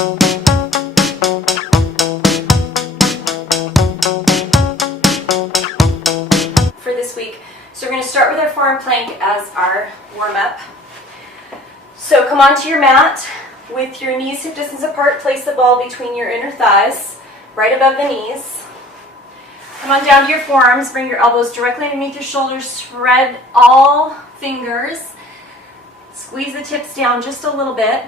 For this week. So we're going to start with our forearm plank as our warm-up. So come onto your mat with your knees hip distance apart. Place the ball between your inner thighs, right above the knees. Come on down to your forearms. Bring your elbows directly underneath your shoulders. Spread all fingers. Squeeze the tips down just a little bit.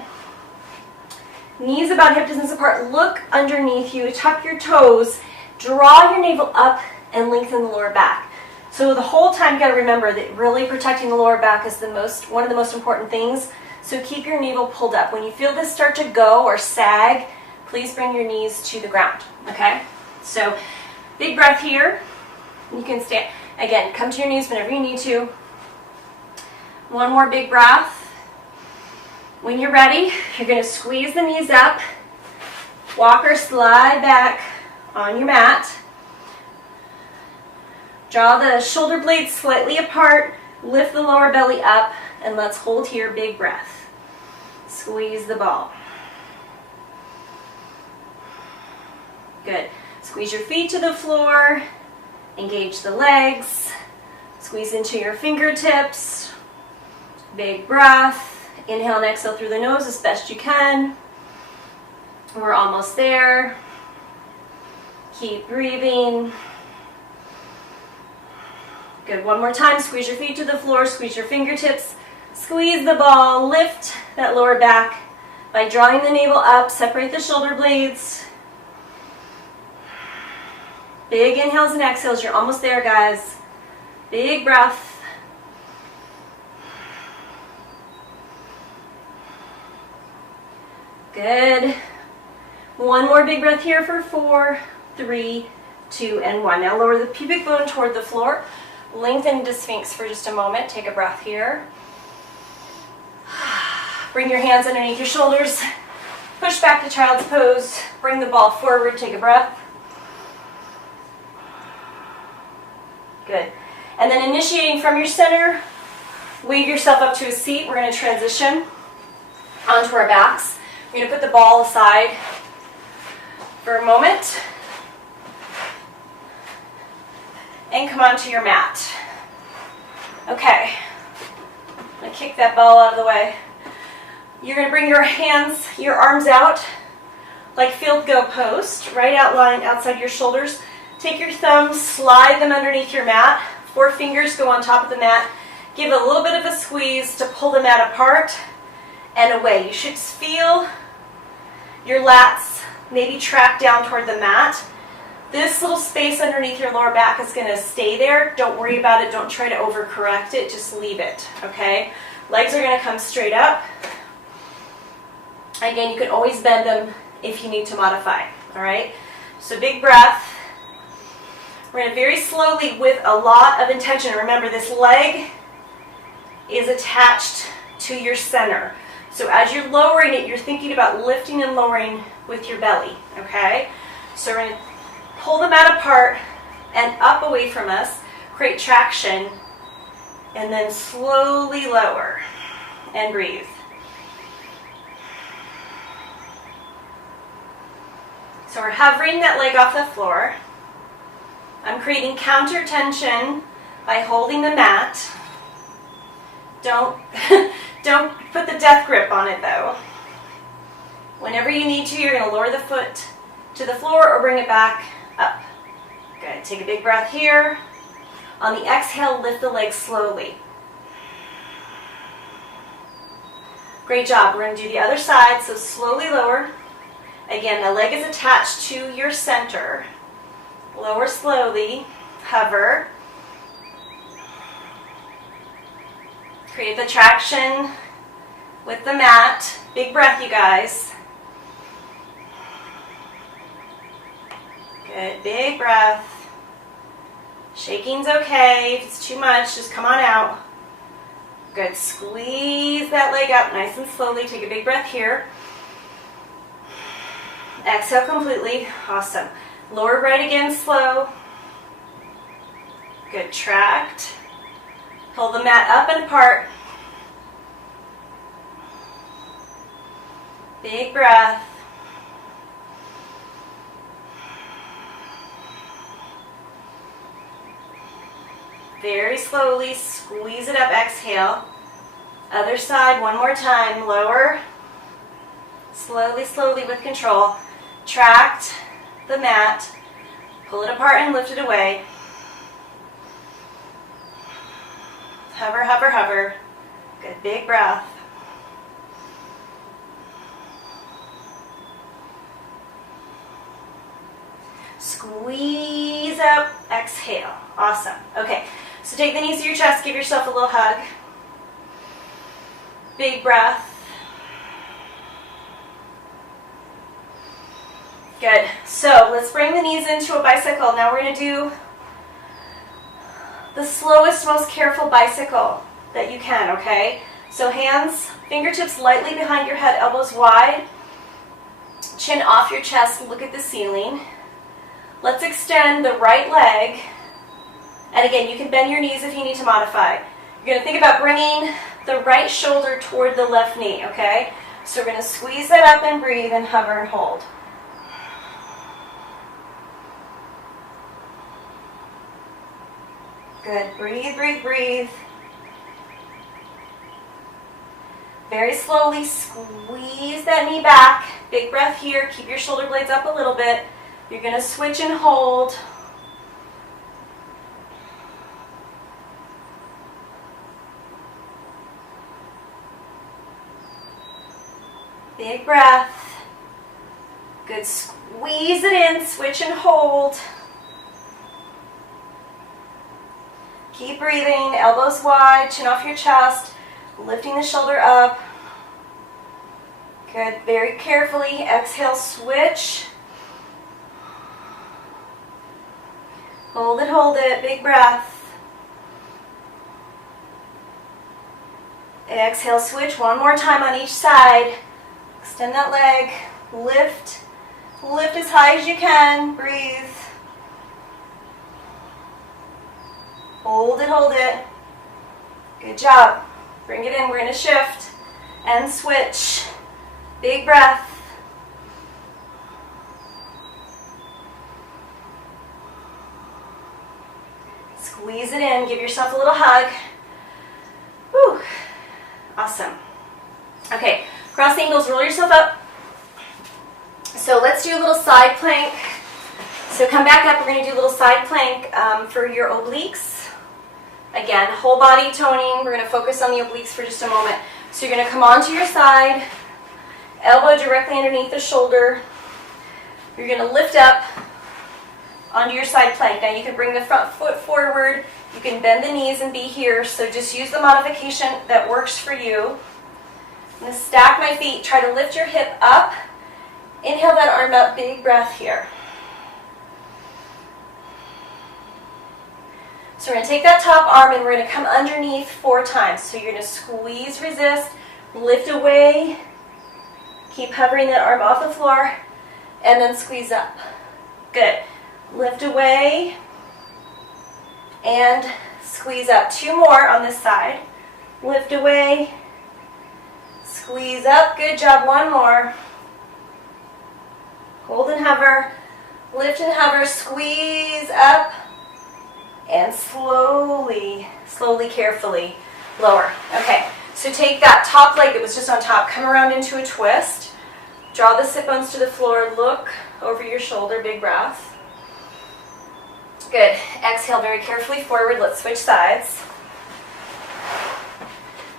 Knees about hip distance apart. Look underneath you. Tuck your toes. Draw your navel up and lengthen the lower back. So the whole time you got to remember that really protecting the lower back is one of the most important things. So keep your navel pulled up. When you feel this start to go or sag, please bring your knees to the ground. Okay? So big breath here. You can stand. Again, come to your knees whenever you need to. One more big breath. When you're ready, you're going to squeeze the knees up. Walk or slide back on your mat. Draw the shoulder blades slightly apart, lift the lower belly up, and let's hold here, big breath. Squeeze the ball. Good. Squeeze your feet to the floor, engage the legs, squeeze into your fingertips, big breath. Inhale and exhale through the nose as best you can. We're almost there. Keep breathing. Good. One more time. Squeeze your feet to the floor. Squeeze your fingertips. Squeeze the ball. Lift that lower back by drawing the navel up. Separate the shoulder blades. Big inhales and exhales. You're almost there, guys. Big breath. Good. One more big breath here for 4, 3, 2, and 1. Now lower the pubic bone toward the floor. Lengthen into Sphinx for just a moment. Take a breath here. Bring your hands underneath your shoulders. Push back to child's pose. Bring the ball forward. Take a breath. Good. And then initiating from your center, wave yourself up to a seat. We're going to transition onto our backs. We're going to put the ball aside for a moment. And come onto your mat. Okay. I'm going to kick that ball out of the way. You're going to bring your hands, your arms out like field goal post, right outline outside your shoulders. Take your thumbs, slide them underneath your mat. 4 fingers go on top of the mat. Give a little bit of a squeeze to pull the mat apart and away. You should feel your lats maybe track down toward the mat. This little space underneath your lower back is going to stay there. Don't worry about it. Don't try to overcorrect it. Just leave it, okay? Legs are going to come straight up. Again, you can always bend them if you need to modify, all right? So big breath. We're going to very slowly with a lot of intention. Remember, this leg is attached to your center. So as you're lowering it, you're thinking about lifting and lowering with your belly, okay? So we're going to pull the mat apart and up away from us, create traction, and then slowly lower and breathe. So we're hovering that leg off the floor. I'm creating counter tension by holding the mat. Don't put the death grip on it though. Whenever you need to, you're going to lower the foot to the floor or bring it back up. Good. Take a big breath here. On the exhale, lift the legs slowly. Great job. We're going to do the other side, so slowly lower. Again, the leg is attached to your center. Lower slowly. Hover. Create the traction with the mat. Big breath, you guys. Good, big breath. Shaking's okay. If it's too much, just come on out. Good, squeeze that leg up nice and slowly. Take a big breath here. Exhale completely. Awesome. Lower right again, slow. Good, tract. Pull the mat up and apart. Big breath. Very slowly, squeeze it up, exhale. Other side, one more time, lower. Slowly, slowly with control. Tract the mat, pull it apart and lift it away. Hover, hover, hover. Good, big breath. Squeeze up, exhale. Awesome. Okay, so take the knees to your chest, give yourself a little hug. Big breath. Good. So let's bring the knees into a bicycle. Now we're going to do the slowest, most careful bicycle that you can, okay? So hands, fingertips lightly behind your head, elbows wide, chin off your chest, look at the ceiling. Let's extend the right leg. And again, you can bend your knees if you need to modify. You're going to think about bringing the right shoulder toward the left knee, okay? So we're going to squeeze that up and breathe and hover and hold. Good. Breathe, breathe, breathe. Very slowly squeeze that knee back. Big breath here. Keep your shoulder blades up a little bit. You're going to switch and hold. Big breath. Good. Squeeze it in. Switch and hold. Keep breathing, elbows wide, chin off your chest, lifting the shoulder up. Good, very carefully, exhale, switch. Hold it, big breath. Exhale, switch, one more time on each side. Extend that leg, lift as high as you can, breathe. Hold it. Good job. Bring it in. We're going to shift and switch. Big breath. Squeeze it in. Give yourself a little hug. Whew. Awesome. Okay, cross the ankles. Roll yourself up. So let's do a little side plank. So come back up. We're going to do a little side plank for your obliques. Again, whole body toning. We're going to focus on the obliques for just a moment. So you're going to come onto your side, elbow directly underneath the shoulder. You're going to lift up onto your side plank. Now you can bring the front foot forward. You can bend the knees and be here. So just use the modification that works for you. I'm going to stack my feet. Try to lift your hip up. Inhale that arm up. Big breath here. So we're going to take that top arm and we're going to come underneath 4 times. So you're going to squeeze, resist, lift away, keep hovering that arm off the floor, and then squeeze up. Good. Lift away and squeeze up. 2 more on this side. Lift away, squeeze up. Good job. 1 more. Hold and hover, lift and hover, squeeze up. And slowly, carefully lower. Okay, so take that top leg that was just on top, come around into a twist. Draw the sit bones to the floor, look over your shoulder, big breath. Good. Exhale very carefully forward. Let's switch sides.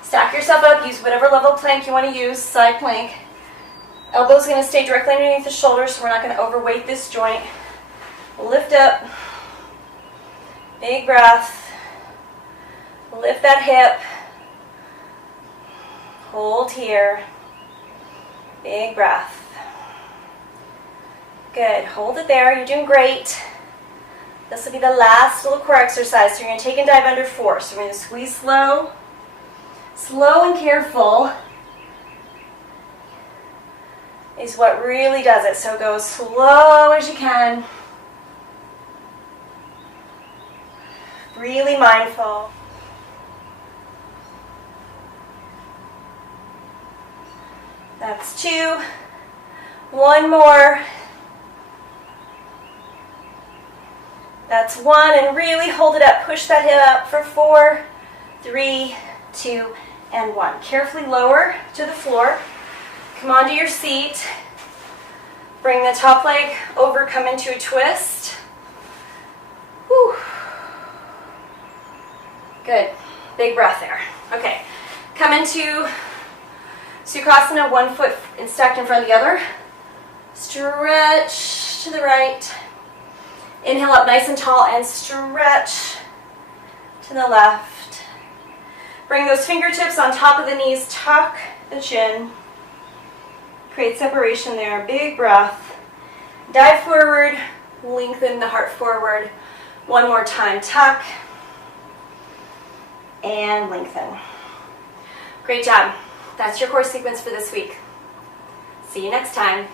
Stack yourself up. Use whatever level plank you want to use, side plank. Elbow's going to stay directly underneath the shoulder, so we're not going to overweight this joint. Lift up. Big breath. Lift that hip. Hold here. Big breath. Good. Hold it there. You're doing great. This will be the last little core exercise. So you're going to take and dive under 4. So we're going to squeeze slow. Slow and careful is what really does it. So go as slow as you can. Really mindful. That's 2. 1 more. That's 1, and really hold it up. Push that hip up for 4, 3, 2, and 1. Carefully lower to the floor. Come onto your seat. Bring the top leg over, come into a twist. Whew. Good. Big breath there. Okay. Come into Sukhasana, 1 foot stacked in front of the other. Stretch to the right. Inhale up nice and tall and stretch to the left. Bring those fingertips on top of the knees, tuck the chin. Create separation there, big breath. Dive forward, lengthen the heart forward. One more time, tuck and lengthen. Great job. That's your core sequence for this week. See you next time.